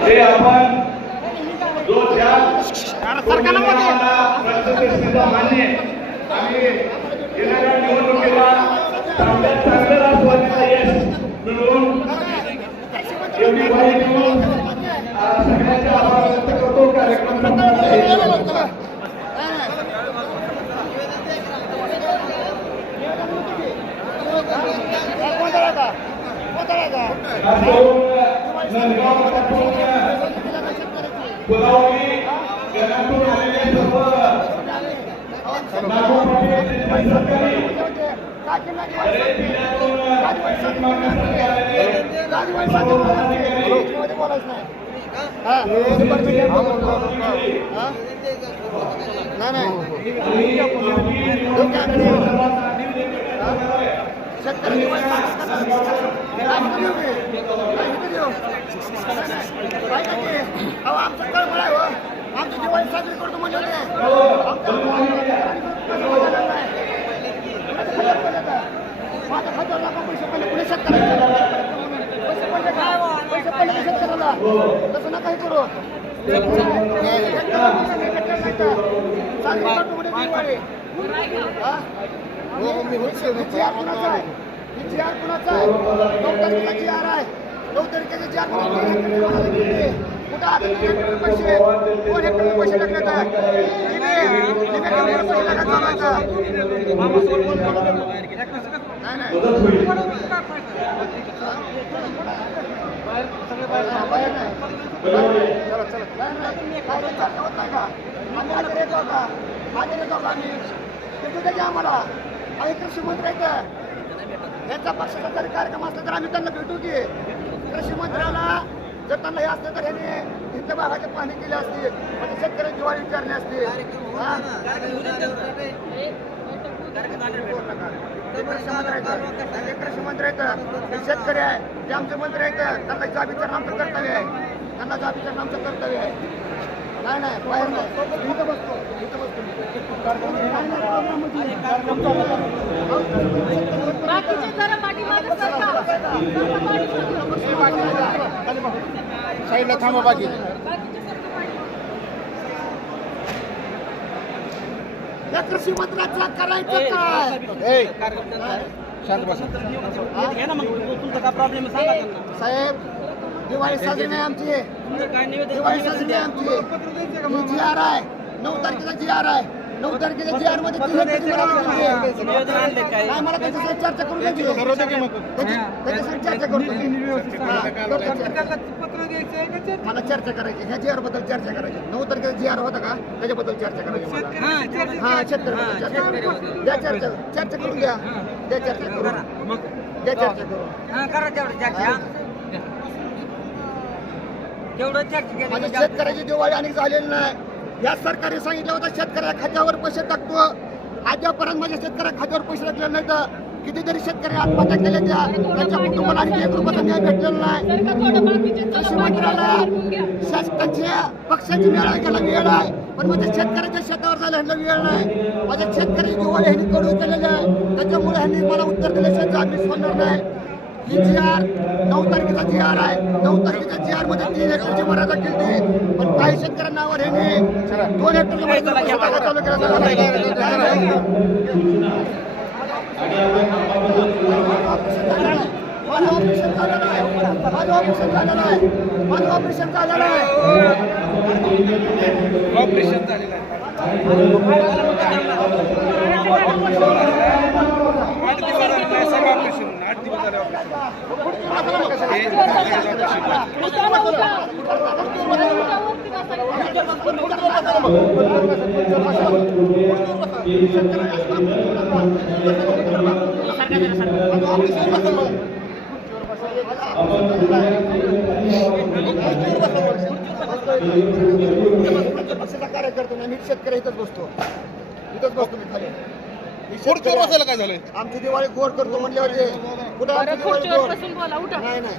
हे आपण जो त्या आम्हाला प्रत्यक्षरित्या मान्य आहे. आणि येणाऱ्या निवडणुकीला चांगल्यात चांगलं राष्ट्रवादीला यश मिळवून एवढी ग्वाही देऊन आ, सगळ्यांचे आभार व्यक्त करतो कार्यक्रम संपन्न आहे. नंदगाव पुलावली घरातून आलेले सर्व सहकारी बरेच जिल्ह्यातून मागण्यांसाठी आलेले सर्व पदाधिकारी आणि आमची दिवाळी साजरी करतो म्हणजे माझा खर्च लाखो पैसे पडले पुणे शेतकऱ्याला. पैसे पडले काय पैसे पडले शेतकऱ्याला तसं ना हे करू साजरी करतो म्हणजे दिवाळी हा? हिची कुणाचा आहे हिची हार कुणाचा आहे नऊ तारखेला जी हार आहे नऊ तारखेची जी कुठं आता पैसे कोण हेक्टरला पैसे टाकले आम्हाला आणि कृषी मंत्री आहेत यांचा पक्षाचा जरी कार्यक्रम असला तर आम्ही त्यांना भेटू की. कृषी मंत्र्याला जर त्यांना हे असलं तर ह्याने हिंद भागाचे पाहणी केली असती म्हणजे शेतकऱ्यांची दिवाळी विचारली असती कृषी मंत्री आहेत. शेतकरी आहे. ते आमचे मंत्री आहेत. त्यांना जाबीचं विचारणं आमचं कर्तव्य आहे. त्यांना जाब विचारणं आमचं कर्तव्य आहे. नाही नाही बाहेर नाही. इथं बसतो. इथं बसतो. बाकीचे जरा पाठीमागे. साईडला थांबा बाकी. या कृषी मंत्र्याचं करायचं काय? शांत बसा. तुमचा प्रॉब्लेम साहेब दिवाळी साजरी नाही आमची. दिवाळी साजरी नाही आमची. जी आर आहे नऊ तारखेचा जी आर आहे. नऊ तारखेच्या जी आरमध्ये तीन एकर जमीन आली. निवेदन आणले काय नाही मला त्याच्यासाठी चर्चा करू द्यायची त्याची- त्याच्यासाठी चर्चा करतो मी. करतो चर्चा. मला चर्चा करायची. ह्या जी आरबद्दल चर्चा करायची. नऊ तारखेचा जी आर होता का? त्याच्याबद्दल चर्चा करायची हा शेतकरी चर्चा द्या चर्चा. चर्चा करून द्या. द्या चर्चा करू. द्या चर्चा करू तेवढं शेतकऱ्याची दिवाळी आणि झालेली नाही. या सरकारने सांगितलं होतं शेतकऱ्या खात्यावर पैसे टाकतो. आजपर्यंत माझ्या शेतकऱ्या खात्यावर पैसे टाकले नाही तर कितीतरी शेतकरी आत्महत्या केल्या त्या. त्यांच्या कुटुंबाला आणखी एक रुपयाचा न्याय भेटलेला नाही. सरका थोडं कृषी चला पक्षाची वेळ आहे वेळ आहे. पण माझ्या शेतकऱ्याच्या शेतावर जायला ह्यांना वेळ नाही. माझ्या शेतकरी दिवाळी ह्यांनी कडू केलेले आहे. त्याच्यामुळे ह्यांनी मला उत्तर दिल्याशिवाय आम्ही सोडणार नाही. ही जी आर नऊ तारखेचा जी आर आहे नऊ तारखेच्या जी आरमध्ये तीन एकरची मर्यादा केली पण काही शेतकऱ्यांनावर ह्यांनी दोन टाकायला चालू केलं माझं ऑपरेशन झालेलं आहे माझं ऑपरेशन झालेलं आहे. माझं ऑपरेशन झालेलं आहे ऑपरेशन झालेलं आहे. आठ नाही, सगळं ऑपरेशन आठ दिवस झाले ऑपरेशन नाही मी शेतकरी इथंच बसतो. इथंच बसतो मी खाली शेतकरी आहे. काय झालंय? आमची दिवाळी गोड करतो म्हणल्यावर हे कुठं आमची बरं, दिवाळी खुर्चीवर गोड बसून बोला उठा. नाही नाही.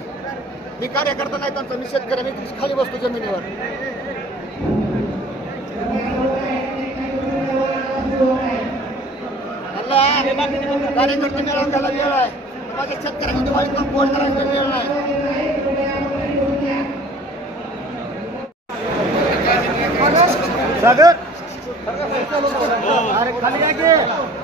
मी कार्यकर्ता नाही त्यांचा मी शेतकरी आहे. मी खाली बसतो जमिनीवर. अल्ला, कार्यकर्ते वेळ आहे. माझ्या शेतकऱ्याची दिवाळी पण गोड करायला वेळ नाही. अरे खाली या की.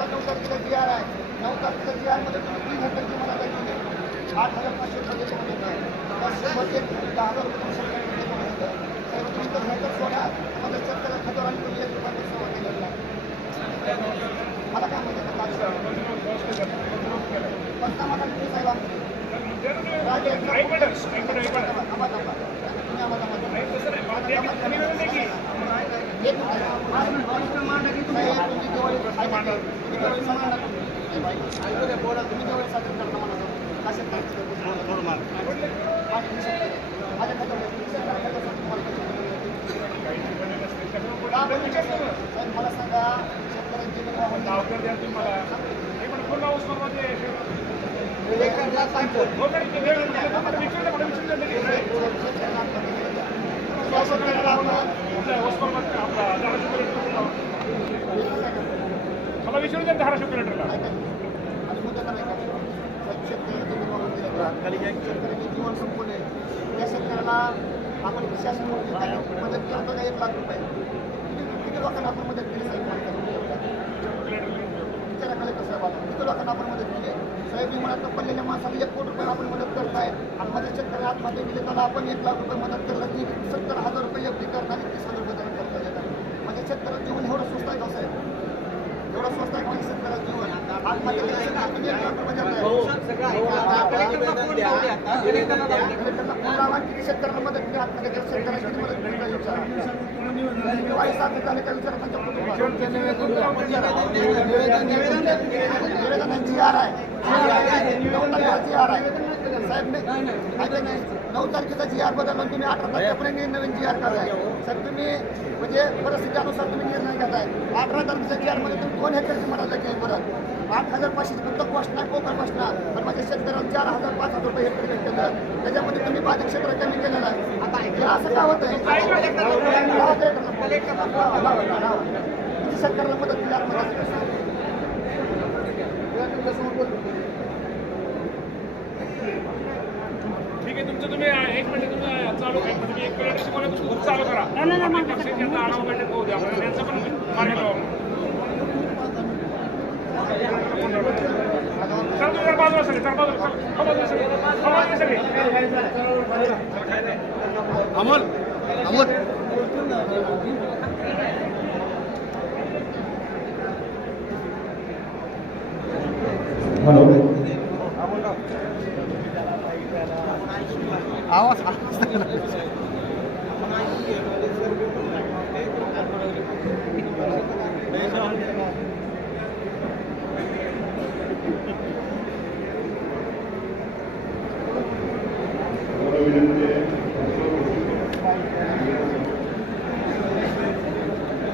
नऊ तारखेला जी आरमध्ये तुम्ही तीन हेक्टरची मला काही दिली. आठ हजार पाचशे रुपये पाचशेमध्ये दहा हजार रुपये सरकार देतो म्हणे. तर तुम्ही तर हेक्टर सोडा. माझ्या आणि तुम्ही एक सेवा आहे. मला काय माहिती आहे तुम्ही साहेब आमचे. राजे तुम्ही आम्हाला म्हणता. एक मिनिट. साहेब, तुमची दिवाळी साहेब, तुम्ही दिवाळी साजरी करता. ए बाई, तुम्ही दिवाळी साजरी करता मला सांगा. कशात काय करता? माझ्या खिशात आहे. माझ्या खात्यात आहे. तुमच्या खात्यात तुम्हाला पैसे? साहेब, विचारू द्या धाराशिव किलोमीटरला आणि मुद्दा काय का? शेतकऱ्याचं निर्वाह केलं का? शेतकऱ्याचे जीवन संपवले त्या शेतकऱ्याला आपण शासन मदत करतो का एक लाख रुपये किती लोकांना आपण मदत केली साहेब माहिती आहे का? विचाराकडे कसं आहे बाबा किती लोकांना आपण मदत केली साहेब विमानात पडलेल्या माणसाला एक कोटी रुपये आपण मदत करताय आणि माझ्या शेतकऱ्याला आत्महत्या केली त्याला आपण एक लाख रुपये मदत करलं की सत्तर हजार रुपये डी करणार तीस हजार रुपये करता येतात म्हणजे शेतकऱ्याचं जीवन एवढं स्वस्त आहे का साहेब निवेदन जी आर आहे जी आर आहे साहेब नऊ तारखेचा जी आर बदलला तुम्ही अठरा तारखेपर्यंत नवीन जी आर करताय. सर तुम्ही म्हणजे परिस्थितीनुसार तुम्ही निर्णय घेताय. अठरा तारखेच्या जी आरमध्ये तुम्ही दोन हेक्टरची म्हणाला की परत. आठ हजार पाचशेची फक्त नाही कोकण नाही. पण माझ्या शेतकऱ्याला चार हजार पाच हजार रुपये हेक्टर भेटलं त्याच्यामध्ये तुम्ही बाधित क्षेत्र कमी केलेलं आहे. आता हे असं का होत आहे. किती सरकारला मदत केली आत्महत्या ठीक आहे तुमचं तुम्ही एक मिनिट तुम्ही चालू करा तुम्ही एक किलोमीटरची मला खूप चालू करा। आपल्या पक्षाचे आता आढावा बैठक होऊ द्या आपण त्यांचं पण मार्ग लावा सर तुम्ही जरा बाजूला सगळे सर बाजूला सर हा। बाजूला सगळे हा बाजूला सगळे अमोल अमोल। आवाज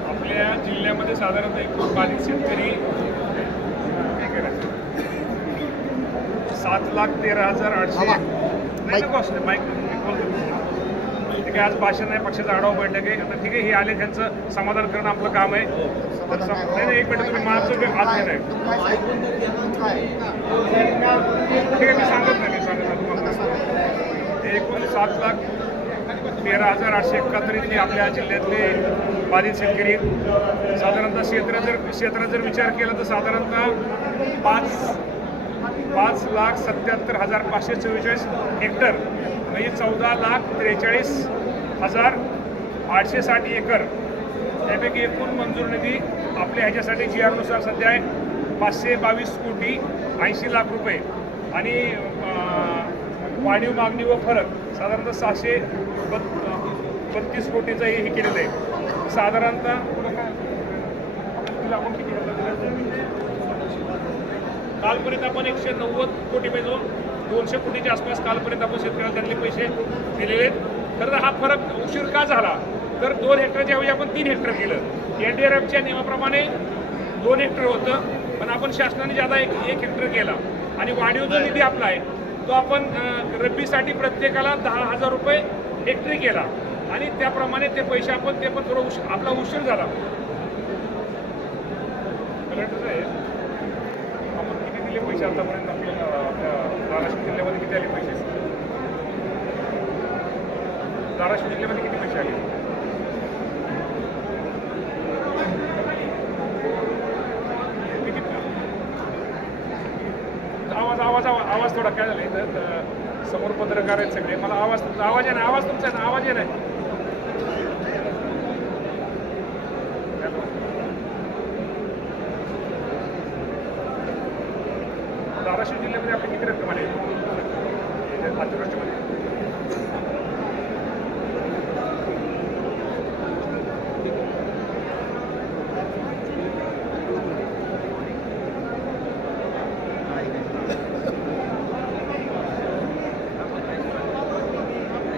आपल्या जिल्ह्यामध्ये साधारणतः एकूण बाधित शेतकरी? सात लाख तेरा हजार आठशे नाही नको माईक ठीक आहे आज भाषण आहे पक्षाचा आढावा बैठक आहे आता ठीक आहे हे आले त्यांचं समाधान करणं आपलं काम आहे नाही नाही, एक मिनिट तुम्ही माझं आज आहे ठीक आहे मी सांगत नाही मी सांगत नाही तुम्हाला एकूण सात लाख तेरा हजार आठशे एकाहत्तर आपल्या जिल्ह्यातले बाधित शेतकरी साधारणतः क्षेत्र जर क्षेत्रात जर विचार केला तर साधारणतः पाच पाच लाख सत्याहत्तर हजार पाचशे चव्वेचाळीस हेक्टर म्हणजे चौदा लाख त्रेचाळीस हजार आठशे साठ एकर. त्यापैकी एकूण मंजूर निधी आपल्या ह्याच्यासाठी जी आरनुसार सध्या आहे पाचशे बावीस कोटी ऐंशी लाख रुपये. आणि वाढीव मागणी व फरक. साधारणतः सहाशे बत्तीस कोटीचं हे हे केलेलं आहे. साधारणतः कालपर्यंत आपण एकशे नव्वद कोटी पैसे दोनशे कोटीच्या आसपास कालपर्यंत आपण शेतकऱ्याला त्यातले पैसे दिलेले आहेत. खरं तर हा फरक उशीर का झाला? तर दोन हेक्टरच्या ऐवजी आपण तीन हेक्टर केलं. एन डी आर एफच्या नियमाप्रमाणे दोन हेक्टर होतं पण आपण शासनाने ज्यादा एक एक हेक्टर केला. आणि वाढीव जो निधी आपला आहे तो आपण रब्बीसाठी प्रत्येकाला दहा हजार रुपये हेक्टरी केला. आणि त्याप्रमाणे ते पैसे आपण ते पण थोडं उशीर आपला उशीर झाला. आपण किती दिले पैसे आतापर्यंत? आपल्या धाराशिव जिल्ह्यामध्ये किती आले पैसे? धाराशिव जिल्ह्यामध्ये किती पैसे आले किती आवाज आवाज आवाज आवाज थोडा काय नाही इथं? तर समोर पत्रकार आहेत सगळे. मला आवाज तुमचा आवाज आहे ना? आवाज तुमचा आहे ना? आवाज आहे नाही. हॅलो धाराशिव जिल्ह्यामध्ये आपली किती रक्कम आली आहे? अतिवृष्टीमध्ये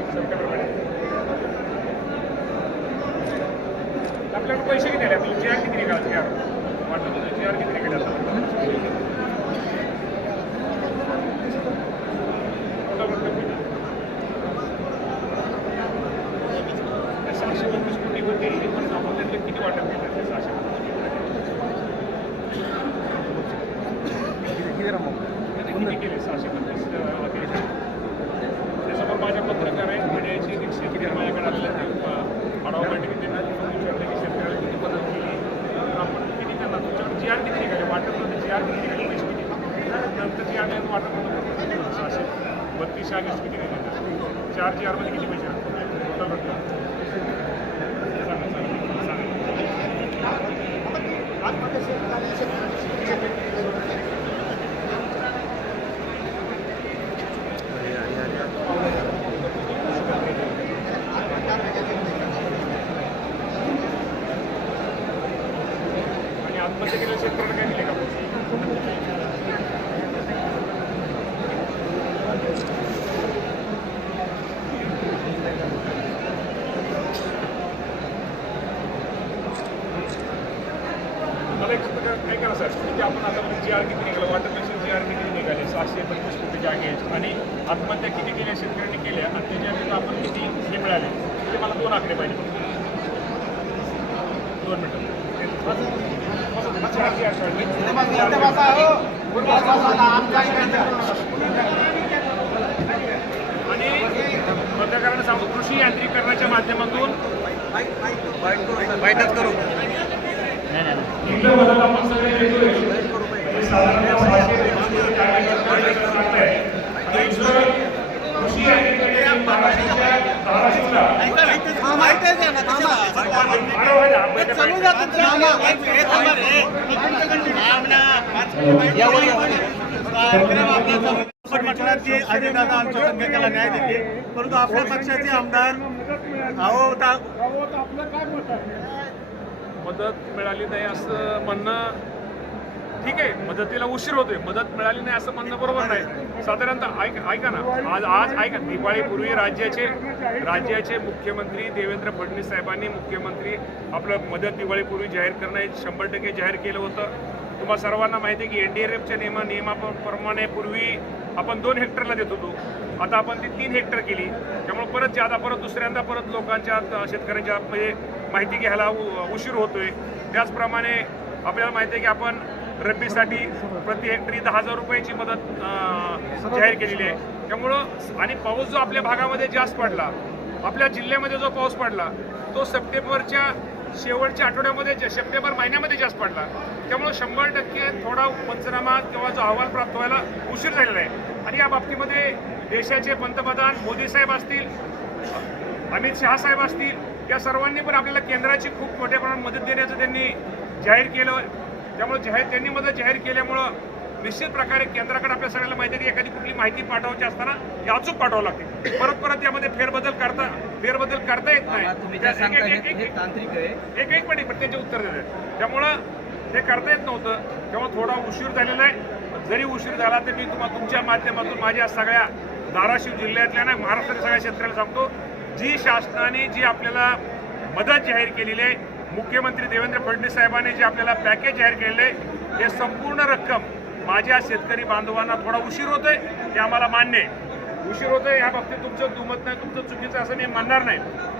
सप्टेंबरमध्ये. आपल्याकडे पैसे किती आले आपल्याला जी आर किती निघाला जी आर वाटलं तुझं जी आर किती निघाले आता सहाशे पंचवीस कोटी होते पण आपण त्यातले किती वाटप केलं ते सहाशे किती केले सहाशे पंचवीस अं, केले. त्यासमोर माझ्या पत्रकार आहेत मीडियाची दीक्षित ते माझ्याकडे आलेले ते आढावा बैठकीत त्यांना विचारलं की शेतकऱ्याला किती मदत केली तर आपण किती त्यांना तुमच्याकडे जी आर किती निघाले वाटप नंतर जी आर किती निघाले पैसे किती नंतर जी आर वाटप नंतर सहाशे बत्तीस चाळीस किती निघाले चार जी आरमध्ये किती पैसे आले? टोटल रक्कम सांगा सांगा सांगा आणि आत्महत्या केलेल्या शेतकऱ्यांना काय दिले का मला एक फक्त काय करा सर की आपण आता जी आर किती निघालं वाटर पेन्शन जी आर किती निघाले सहाशे पंचवीस कोटी जागे आणि आत्महत्या किती केल्या शेतकऱ्यांनी केल्या आणि त्याच्यानंतर आपण किती हे मिळाले ते मला दोन आकडे पाहिजे दोन मिनटं चार जी आर काढले. आणि पत्रकारांना सांगू कृषी यांत्रिकरणाच्या माध्यमातून इथं बदल आपण सगळे येतोय. साधारणतः सहाशे पंचवीस जागेचं सांगताय. आता इथं कृषी यांत्रिकरण महाराष्ट्राच्या धाराशिवला अरे होय ना, बैठक आपण म्हटलं की अजितदादा आमच्या संघटनेला न्याय देते. परंतु आपल्या पक्षाचे आमदार अहो मदत मिळाली नाही असं म्हणणं ठीक आहे मदतीला उशीर होतोय. मदत मिळाली नाही असं म्हणणं बरोबर नाही. साधारणतः ऐक ऐका ना. आज आज ऐका दिवाळीपूर्वी राज्याचे राज्याचे मुख्यमंत्री देवेंद्र फडणवीस साहेबांनी मुख्यमंत्री आपलं मदत दिवाळीपूर्वी जाहीर करणं हे शंभर टक्के जाहीर केलं होतं. तुम्हाला सर्वांना माहिती आहे की एन डी आर एफच्या नियमा नियमाप्रमाणे पूर्वी आपण दोन हेक्टरला देत होतो. आता आपण ती तीन हेक्टर केली. त्यामुळे परत जे आता परत दुसऱ्यांदा परत लोकांच्या शेतकऱ्यांच्या म्हणजे माहिती घ्यायला उ- उशीर होतोय. त्याचप्रमाणे आपल्याला माहिती आहे की आपण रब्बीसाठी प्रति हेक्टरी दहा हजार रुपयाची मदत जाहीर केलेली आहे. त्यामुळं आणि पाऊस जो आपल्या भागामध्ये जास्त पडला आपल्या जिल्ह्यामध्ये जो पाऊस पडला तो सप्टेंबरच्या शेवटच्या आठवड्यामध्ये सप्टेंबर महिन्यामध्ये जास्त पडला त्यामुळं शंभर टक्के थोडा पंचनामा किंवा जो अहवाल प्राप्त व्हायला उशीर झालेला आहे. आणि या बाबतीमध्ये देशाचे पंतप्रधान मोदी साहेब असतील अमित शहा साहेब असतील या सर्वांनी पण आपल्याला केंद्राची खूप मोठ्या प्रमाणात मदत देण्याचं त्यांनी जाहीर केलं. त्यामुळे जाहीर त्यांनी मदत जाहीर केल्यामुळं निश्चित प्रकारे केंद्राकडे आपल्या सगळ्यांना माहिती आहे की एखादी कुठली माहिती पाठवायची असताना ही अचूक पाठवावं लागते. परत परत यामध्ये फेरबदल करता फेरबदल करता येत नाही. एक- एक- मिनिट पण त्यांचे उत्तर देतात. त्यामुळं हे करता येत नव्हतं. त्यामुळे थोडा उशीर झालेला आहे. जरी उशीर झाला तर मी तुम्हाला तुमच्या माध्यमातून माझ्या सगळ्या धाराशिव जिल्ह्यातल्या नाही महाराष्ट्रातील सगळ्या शेतकऱ्याला सांगतो जी शासनाने जी आपल्याला मदत जाहीर केलेली आहे मुख्यमंत्री देवेंद्र फडणवीस साहेबांनी जे आपल्याला पॅकेज जाहीर केलेलं आहे संपूर्ण रक्कम माझ्या शेतकरी बांधवांना थोडा उशीर होतोय ते आम्हाला मान्य आहे. उशीर होतोय या बाबतीत तुमचं दुमत नाही तुमचं चुकीचं असं मी म्हणणार नाही.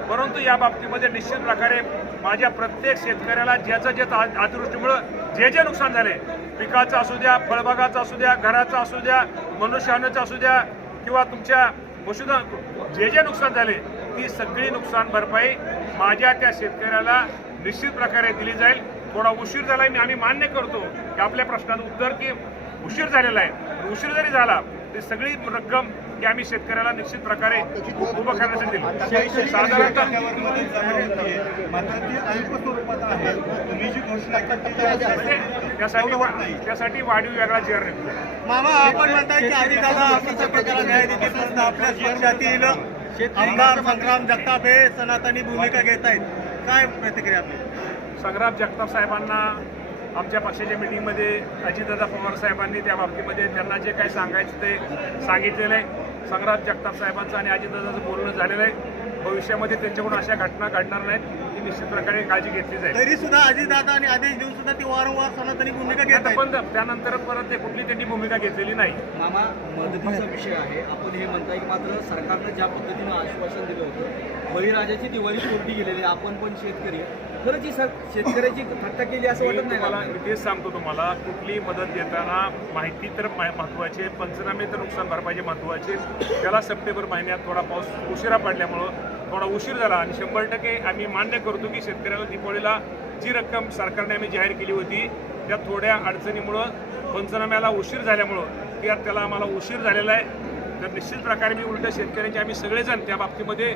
परंतु या बाबतीमध्ये निश्चित प्रकारे माझ्या प्रत्येक शेतकऱ्याला ज्याचं जे अतिवृष्टीमुळं जे जे नुकसान झाले पिकाचं असू द्या फळबागाचं असू द्या घराचं असू द्या मनुष्यानाचं असू द्या किंवा तुमच्या पशुधन जे जे नुकसान झाले ती सगळी नुकसान भरपाई माझ्या त्या शेतकऱ्याला निश्चित प्रकारे दिली जाईल. थोडा उशीर झाला मी आम्ही मान्य करतो की आपल्या प्रश्नाचं उत्तर की उशीर झालेला आहे. उशीर जरी झाला ती सगळी रक्कम ही आम्ही शेतकऱ्याला निश्चित प्रकारे उभं करण्यासाठी दिली. साधारणतः आहे. त्यासाठी. त्यासाठी वाढीव वेगळा चेअर मामा आपण म्हणताय की आधी दादा आपल्या प्रकाराला न्याय देतील परंतु आपल्या पक्षातील आमदार संग्राम जगताप हे सनातनी भूमिका घेत आहेत काय प्रतिक्रिया आपली? संग्राम जगताप साहेबांना आमच्या पक्षाच्या मिटिंगमध्ये अजितदादा पवार साहेबांनी त्या बाबतीमध्ये त्यांना जे काही सांगायचं ते सांगितलेलं आहे. संग्राम जगताप साहेबांचं आणि अजितदादाचं बोलणं झालेलं आहे. भविष्यामध्ये त्यांच्याकडून अशा घटना घडणार नाहीत. ही निश्चित प्रकारे काळजी घेतली जाईल. तरी सुद्धा अजितदादा आणि आदेश देऊन सुद्धा ती वारंवार सनातनी भूमिका घेत पण त्यानंतर परत ते कुठली त्यांनी भूमिका घेतलेली नाही. मामा मदतीचा विषय आहे. आपण हे म्हणताय की मात्र सरकारनं ज्या पद्धतीनं आश्वासन दिलं होतं बळीराजाची दिवाळी फोडली गेलेली. आपण पण शेतकरी खरंच ही सर शेतकऱ्याची थट्टा केली असं वाटत नाही तुम्हाला का? मी तेच सांगतो तुम्हाला कुठली मदत देताना माहिती तर महत्त्वाची आहे पंचनामे तर नुकसान भरपाईचे महत्त्वाचे त्याला सप्टेंबर महिन्यात थोडा पाऊस उशिरा पडल्यामुळं थोडा उशीर झाला. आणि शंभर टक्के आम्ही मान्य करतो की शेतकऱ्याला दिवाळीला जी रक्कम सरकारने आम्ही जाहीर केली होती त्या थोड्या अडचणीमुळं पंचनाम्याला उशीर झाल्यामुळं त्या त्याला आम्हाला उशीर झालेला आहे. तर निश्चित प्रकारे मी उलट शेतकऱ्यांचे आम्ही सगळेजण त्या बाबतीमध्ये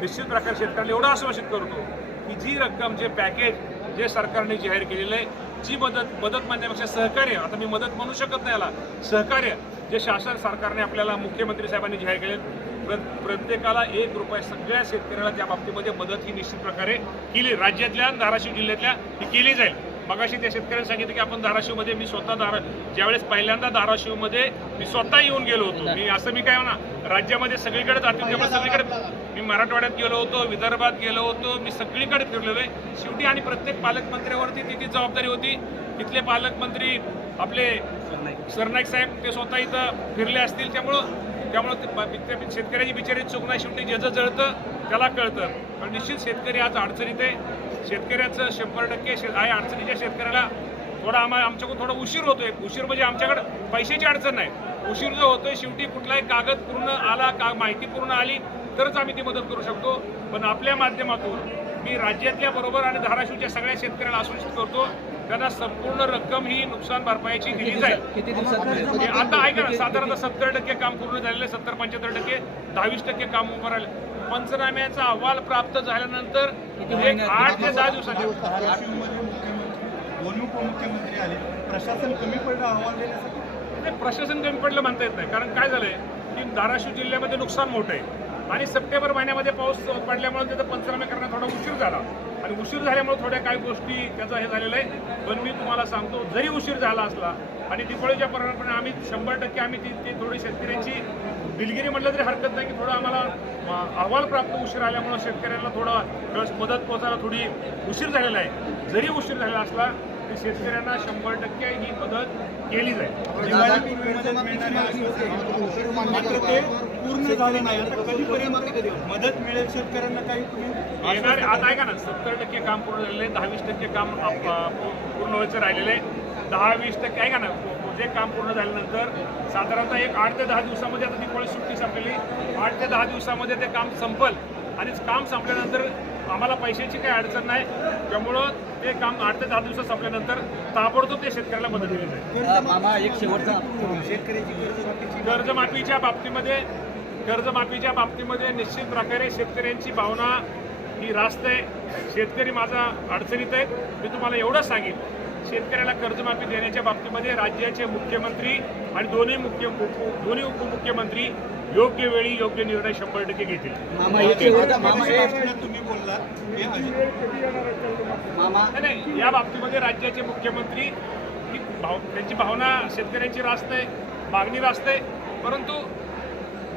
निश्चित प्रकारे शेतकऱ्याला एवढं आश्वासित करतो की जी रक्कम जे पॅकेज जे सरकारने जाहीर केलेलं आहे जी मदत मदत म्हणण्यापेक्षा सहकार्य आता मी मदत म्हणू शकत नाही याला सहकार्य जे शासन सरकारने आपल्याला मुख्यमंत्री साहेबांनी जाहीर केले प्र प्रत्येकाला एक रुपये सगळ्या शेतकऱ्याला त्या बाबतीमध्ये मदत ही निश्चित प्रकारे केली राज्यातल्या धाराशिव जिल्ह्यातल्या ही केली जाईल. मगाशी त्या शेतकऱ्यांनी सांगितलं की आपण धाराशिवमध्ये मी स्वतः धारा ज्यावेळेस पहिल्यांदा धाराशिवमध्ये मी स्वतः येऊन गेलो होतो. मी असं मी काय म्हणा राज्यामध्ये सगळीकडे जातो त्यामुळे सगळीकडे मी मराठवाड्यात गेलो होतो विदर्भात गेलो होतो मी सगळीकडे फिरलेलो आहे शेवटी आणि प्रत्येक पालकमंत्र्यावरती तिथे जबाबदारी होती. तिथले पालकमंत्री आपले सरनाईक साहेब ते स्वतः इथं फिरले असतील. त्यामुळं त्यामुळं शेतकऱ्याची बिचारी चूक नाही. शेवटी ज्याचं जळतं त्याला कळतं. पण निश्चित शेतकरी आज अडचणीत आहे. शेतकऱ्याचं शंभर टक्के शे आहे अडचणीच्या शेतकऱ्याला थोडा आम्हाला आमच्याकडून थोडा उशीर होतोय. उशीर म्हणजे आमच्याकडे पैशाची अडचण नाही. उशीर जो होतोय शेवटी कुठलाही कागद पूर्ण आला का माहिती पूर्ण आली तरच आम्ही ती मदत करू शकतो. पण आपल्या माध्यमातून मी राज्यातल्या बरोबर आणि धाराशिवच्या सगळ्या शेतकऱ्याला आश्वासित करतो त्यांना संपूर्ण रक्कम ही नुकसान भरपाईची दिली जाईल. किती दिवसात मिळेल? हे आता ऐका ना साधारणतः सत्तर टक्के काम पूर्ण झालेलं आहे सत्तर पंच्याहत्तर टक्के दहावीस टक्के काम उभं राहिले. पंचनाम्याचा अहवाल प्राप्त झाल्यानंतर एक आठ ते दहा दिवसात. दोन्ही उपमुख्यमंत्री आले. प्रशासन कमी पडलं अहवाल देण्यासाठी? नाही, प्रशासन कमी पडलं म्हणता येत नाही. कारण काय झालंय? की धाराशिव जिल्ह्यामध्ये नुकसान मोठं आहे. आणि सप्टेंबर महिन्यामध्ये पाऊस पडल्यामुळे तिथं पंचनामे करण्यात थोडा उशीर झाला. आणि उशीर झाल्यामुळे थोड्या काही गोष्टी त्याचं हे झालेलं आहे. पण मी तुम्हाला सांगतो जरी उशीर झाला असला आणि दिवाळीच्या परवानपणे आम्ही शंभर टक्के आम्ही ती ती थोडी शेतकऱ्यांची दिलगिरी म्हटलं तरी हरकत नाही की थोडं आम्हाला अहवाल प्राप्त उशीर आल्यामुळं शेतकऱ्यांना थोडा मदत पोहोचायला थोडी उशीर झालेला आहे. जरी उशीर झालेला असला तरी शेतकऱ्यांना शंभर टक्के ही मदत केली जाईल. मात्र ते पूर्ण झालं नाही. आता कधीपर्यंत मदत मिळेल? शेतकऱ्यांना काही तुम्ही येणार आता ऐका ना सत्तर टक्के काम पूर्ण झालेलं आहे दहा वीस टक्के काम पूर्ण व्हायचं राहिलेलं आहे. दहा वीस टक्के ऐका ना जे काम पूर्ण झाल्यानंतर साधारणतः एक आठ ते दहा दिवसामध्ये आता दिवाळी सुट्टी संपलेली. आठ ते दहा दिवसामध्ये ते काम संपल. आणि काम संपल्यानंतर आम्हाला पैशाची काही अडचण नाही. त्यामुळं ते काम आठ ते दहा दिवसात संपल्यानंतर ताबडतोब ते शेतकऱ्याला मदत दिली जाईल. कर्जमाफीच्या बाबतीमध्ये कर्जमाफीच्या बाबतीमध्ये निश्चित प्रकारे शेतकऱ्यांची भावना ही रास्त आहे. शेतकरी माझा अडचणीत आहेत मी तुम्हाला एवढं सांगेन. शेतकऱ्याला कर्जमाफी देण्याच्या बाबतीमध्ये राज्याचे मुख्यमंत्री आणि दोन्ही मुख्य दोन्ही उपमुख्यमंत्री योग्य वेळी योग्य निर्णय शंभर टक्के घेतील. हे नाही, या बाबतीमध्ये राज्याचे मुख्यमंत्री ही भाव त्यांची भावना शेतकऱ्यांची रास्त आहे मागणी रास्त आहे परंतु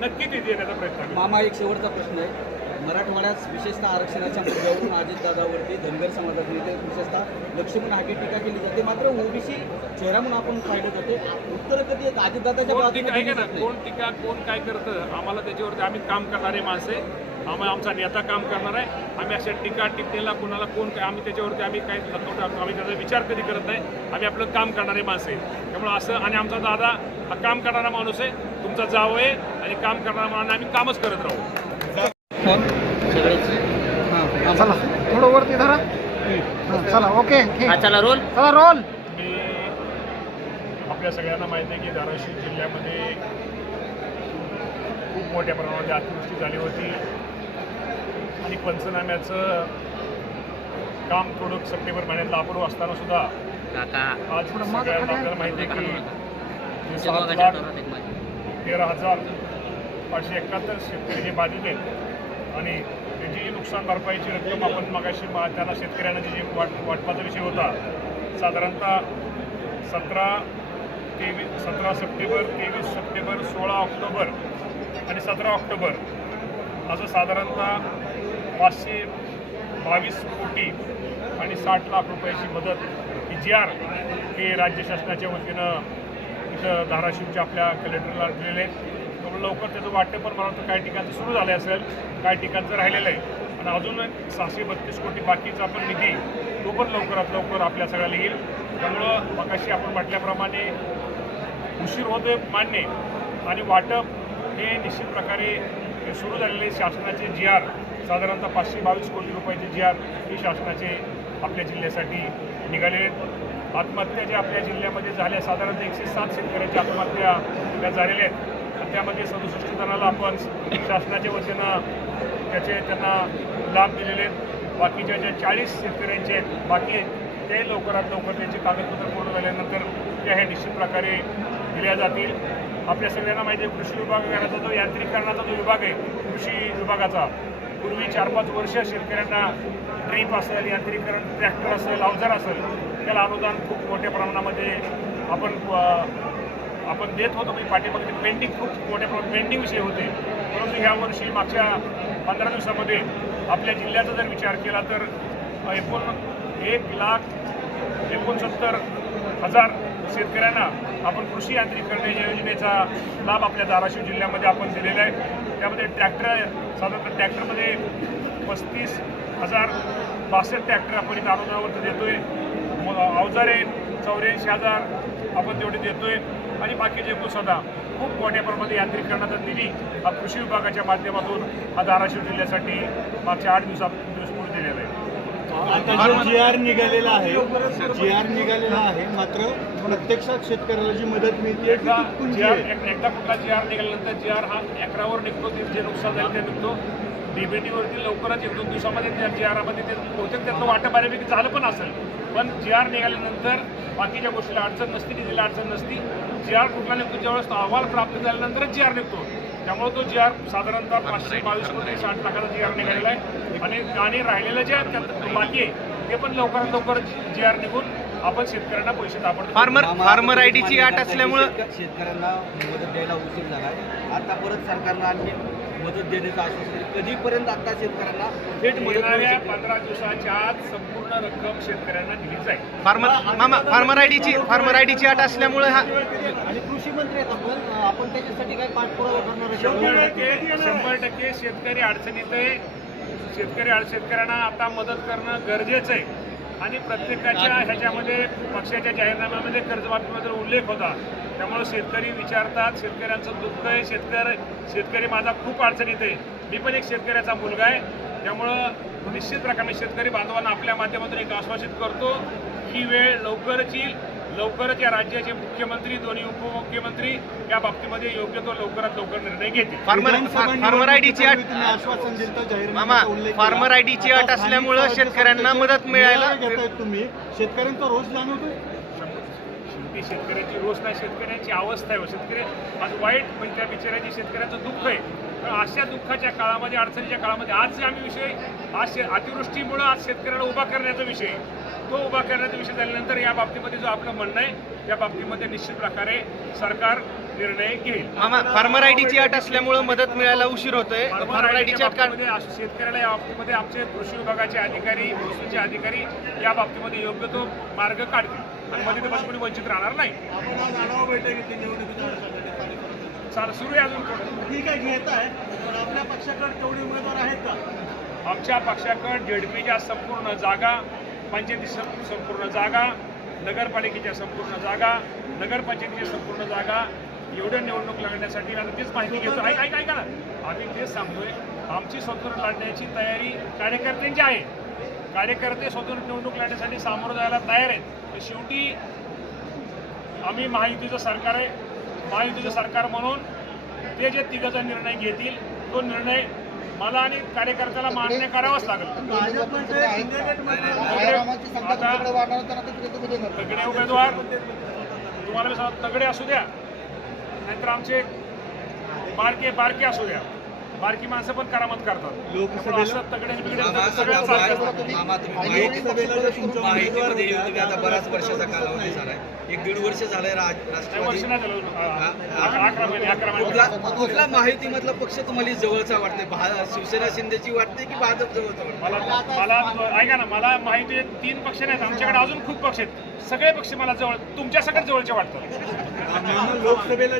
नक्की ते देण्याचा प्रयत्न करू. मामा एक शेवटचा प्रश्न आहे. मराठवाड्यात विशेषतः आरक्षणाच्या मुद्द्यावरून अजितदादावरती धनगर समाजाचे नेते विशेषतः लक्ष्मण हाके टीका केली जाते. मात्र ओबीसी चेहरा म्हणून आपण पाहिलं जाते उत्तर कधी येत अजितदादाच्या कोण टीका. कोण टीका कोण काय करतं? आम्हाला त्याच्यावरती आम्ही काम करणारे माणसे आम्ही आमचा नेता काम करणार आहे. आम्ही अशा टीका टिप्पणीला कोणाला कोण काय आम्ही त्याच्यावरती आम्ही काही आम्ही त्याचा विचार कधी करत नाही. आम्ही आपलं काम करणारे माणसे आहे. त्यामुळे असं आणि आमचा दादा हा काम करणारा माणूस आहे. तुमचा जाव आहे आणि काम करणारा माणूस आम्ही कामच करत राहू. चला. थोडं वरती धरा. हा, चला ओके ठीक. चला रोल. मी आपल्या सगळ्यांना माहिती आहे की धाराशिव जिल्ह्यामध्ये खूप मोठ्या प्रमाणामध्ये अतिवृष्टी झाली होती. आणि पंचनाम्याचं काम थोडं सप्टेंबर महिन्यात अपूर्व असताना सुद्धा आज सगळ्यांना आपल्याला माहिती आहे की सात लाख तेरा हजार पाचशे एकाहत्तर शेतकरी जे बाधित आहेत. आणि त्याची जी नुकसान भरपाईची रक्कम आपण मगाशी मा- त्यांना शेतकऱ्यांना जी जी वाट वाटपाचा विषय होता. साधारणतः सतरा तेवीस सतरा सप्टेंबर तेवीस सप्टेंबर सोळा ऑक्टोबर आणि सतरा ऑक्टोबर असं साधारणतः पाचशे बावीस कोटी आणि साठ लाख रुपयाची मदत ही जी आर हे राज्य शासनाच्या वतीनं इथं धाराशिवच्या आपल्या कलेक्टरला दिलेले आहेत लवकर त्याचं वाटप पण मला वाटतं काही ठिकाणचं सुरू झालं असेल काही ठिकाणचं राहिलेलं आहे. आणि अजून सहाशे बत्तीस कोटी बाकीचा पण निधी तो पण लवकरात लवकर आपल्या सगळ्याला येईल. त्यामुळं मगाशी आपण म्हटल्याप्रमाणे उशीर होते मान्य. आणि वाटप हे निश्चित प्रकारे सुरू झालेले शासनाचे जी आर साधारणतः पाचशे बावीस कोटी रुपयाचे जी आर हे शासनाचे आपल्या जिल्ह्यासाठी निघालेले आहेत. आत्महत्या ज्या आपल्या जिल्ह्यामध्ये झाल्या साधारणतः एकशे सात शेतकऱ्यांच्या आत्महत्या झालेल्या आहेत. त्यामध्ये सदुसष्ट जणांना आपण शासनाच्या वतीनं त्याचे त्यांना लाभ दिलेले आहेत. बाकीच्या ज्या चाळीस शेतकऱ्यांचे बाकी ते लवकरात लवकर त्यांची कागदपत्र पूर्ण झाल्यानंतर त्या हे निश्चित प्रकारे दिल्या जातील. आपल्या सगळ्यांना माहिती आहे कृषी विभागाचा जो यांत्रिकरणाचा जो विभाग आहे कृषी विभागाचा पूर्वी चार पाच वर्ष शेतकऱ्यांना ड्रीप असेल यांत्रिकरण ट्रॅक्टर असेल अवजार असेल त्याला अनुदान खूप मोठ्या प्रमाणामध्ये आपण आपण देत होतो म्हणजे पाठीमागे पेंडिंग खूप मोठ्या प्रमाणात पेंडिंग विषय होते. परंतु ह्या वर्षी मागच्या पंधरा दिवसामध्ये आपल्या जिल्ह्याचा जर विचार केला तर एकूण एक लाख एकोणसत्तर हजार शेतकऱ्यांना आपण कृषी यांत्रिकरण या योजनेचा लाभ आपल्या धाराशिव जिल्ह्यामध्ये आपण दिलेला आहे. त्यामध्ये ट्रॅक्टर साधारणतः ट्रॅक्टरमध्ये पस्तीस हजार बासष्ट ट्रॅक्टर आपण इथं अनुदानावरती देतो आहे अवजारे चौऱ्याऐंशी हजार आपण तेवढे आहे आणि बाकीचे सुद्धा खूप मोठ्या प्रमाणात यांत्रिकरणाचा निधी हा कृषी विभागाच्या माध्यमातून हा धाराशिव जिल्ह्यासाठी मागच्या आठ दिवसा दिवस पूर्ण दिलेला आहे. आता जो जी आर निघालेला आहे जी आर निघालेला आहे मात्र प्रत्यक्षात शेतकऱ्याला जी मदत मिळते एकदा जी आर एकदा कुठला जी आर निघाल्यानंतर जी आर हा अकरावर निघतो ते जे नुकसान झालं ते निघतो. डीबीटीवरती लवकरच एक दोन दिवसामध्ये त्या जी आरमध्ये ते बहुतेक त्यातलं वाटप बऱ्यापैकी झालं पण असेल. पण जी आर निघाल्यानंतर बाकीच्या गोष्टीला अडचण नसती निधीला अडचण नसती. जी आर कुठला निघतो ज्यावेळेस तो अहवाल प्राप्त झाल्यानंतरच जी आर निघतो. त्यामुळे तो जी आर साधारणतः पाचशे बावीस कोटी साठ लाखाचा जी आर निघालेला आहे. आणि आणि राहिलेलं जे बाकी आहे ते पण लवकरात लवकर जी आर निघून आपण शेतकऱ्यांना पैसे ताबडतोब फार्मर फार्मर आयडीची की असल्यामुळं शेतक- शेतकऱ्यांना मदत द्यायला उशीर झाला. आता परत सरकारनं आणखी मदत देण्याचं आश्वासन. कधीपर्यंत आता शेतकऱ्यांना थेट मदत? पंधरा दिवसाच्या आत संपूर्ण रक्कम शेतकऱ्यांना दिली जाईल फार्मर मामा फार्मर आयडीची फार्मर आयडीची आट असल्यामुळे हा आणि कृषी मंत्री आहेत आपण आपण त्याच्यासाठी काय पाठपुरावा करणार आहे? शंभर टक्के शंभर टक्के शेतकरी अडचणीत आहे शेतकरी शेतकऱ्यांना आता मदत करणं गरजेचं आहे आणि प्रत्येकाच्या ह्याच्यामध्ये पक्षाच्या जाहीरनाम्यामध्ये कर्जमाफीबद्दल उल्लेख होता. त्यामुळे शेतकरी विचारतात शेतकऱ्यांचं दुःख आहे शेतकरी शेतकरी माझा खूप अडचणीत आहे. मी पण एक शेतकऱ्याचा मुलगा आहे. त्यामुळं निश्चित प्रकारे शेतकरी बांधवांना आपल्या माध्यमातून एक आश्वासित करतो ही वेळ लवकरच येईल. लवकरच या राज्याचे मुख्यमंत्री दोन्ही उपमुख्यमंत्री या बाबतीमध्ये योग्य तो लवकरात लवकर निर्णय घेतील फार्मर आयडीची तुम्ही आश्वासन दिलं मामा, फार्मर. आयडीची अट असल्यामुळं शेतकऱ्यांना मदत मिळायला- तुम्ही शेतकऱ्यांचा रोष जाणवतो शेवटी शेतकऱ्याची रोष नाही शेतकऱ्यांची अवस्था आहे हो. शेतकरी आज वाईट म्हणजे त्या बिचाऱ्याची शेतकऱ्याचं दुःख आहे पण अशा दुःखाच्या काळामध्ये अडचणीच्या काळामध्ये आज जे आम्ही विषय आज शे अतिवृष्टीमुळं आज शेतकऱ्याला उभा करण्याचा विषय. तो उभा करण्याचा विषय झाल्यानंतर या बाबतीमध्ये जो आपलं म्हणणं आहे त्या बाबतीमध्ये निश्चित प्रकारे सरकार निर्णय घेईल फार्मर आयडीची अट असल्यामुळे मदत मिळायला उशीर होतोय फार्मर आयडीची अट काढ बाबतीमध्ये अश- शेतकऱ्याला या बाबतीमध्ये आमचे कृषी विभागाचे अधिकारी महसूलचे अधिकारी या बाबतीमध्ये योग्य तो मार्ग काढतील आणि मध्ये कोणी वंचित राहणार नाही आपण आज आढावा बैठक घेतली निवडणुकीच्या अनुषंगाने स्थानिक स्वराज्य. चाल सुरू आहे अजून थोडं. ठीक आहे घेत आहे. पण आपल्या पक्षाकडे तेवढे उमेदवार आहेत का? आमच्या पक्षाकडे जेडपीच्या संपूर्ण जागा पंचायती सं- संपूर्ण जागा नगरपालिकेच्या संपूर्ण जागा नगरपंचायतीच्या संपूर्ण जागा एवढ्या निवडणूक लढण्यासाठी आता तेच माहिती घेतो. ऐका ऐका ऐका ना. आम्ही तेच सांगतोय आमची स्वतंत्र लढण्याची तयारी कार्यकर्त्यांची आहे. कार्यकर्ते स्वतंत्र निवडणूक लढण्यासाठी सामोरं जायला तयार आहेत. तर शेवटी आम्ही महायुतीचं सरकार आहे. महायुतीचं सरकार म्हणून ते जे तिघाचा निर्णय घेतील तो निर्णय मला आणि कार्यकर्त्याला मान्य करावाच लागेल. तगडे उमेदवार तुम्हाला तगडे असू द्या. नाहीतर आमचे बारके बारके असू द्या. बारकी माणसं पण करामत करतात. त्यामुळे असं तगडे आणि बिगडे सगळ्यांचं सारखं असतं. मामा तुम्ही माहिती- माहितीमध्ये येऊन तुम्ही आता बराच वर्षाचा कालावधी झालाय. एक दीड वर्ष झालंय राज- नाही, वर्ष राष्ट्रवादी नाही झालं अ- अ- अकरा महिने अकरा कुठला महिने कुठला माहितीमधला पक्ष तुम्हाला जवळचा वाटते भा- शिवसेना शिंदेची वाटते की भाजप जवळचा वाटते मला मला ऐका ना मला माहिती आहे तीन पक्ष नाहीत. आमच्याकडे अजून खूप पक्ष आहेत. सगळे पक्ष मला जवळ तुमच्या सगळ्यात जवळचे वाटतात. लोकसभेला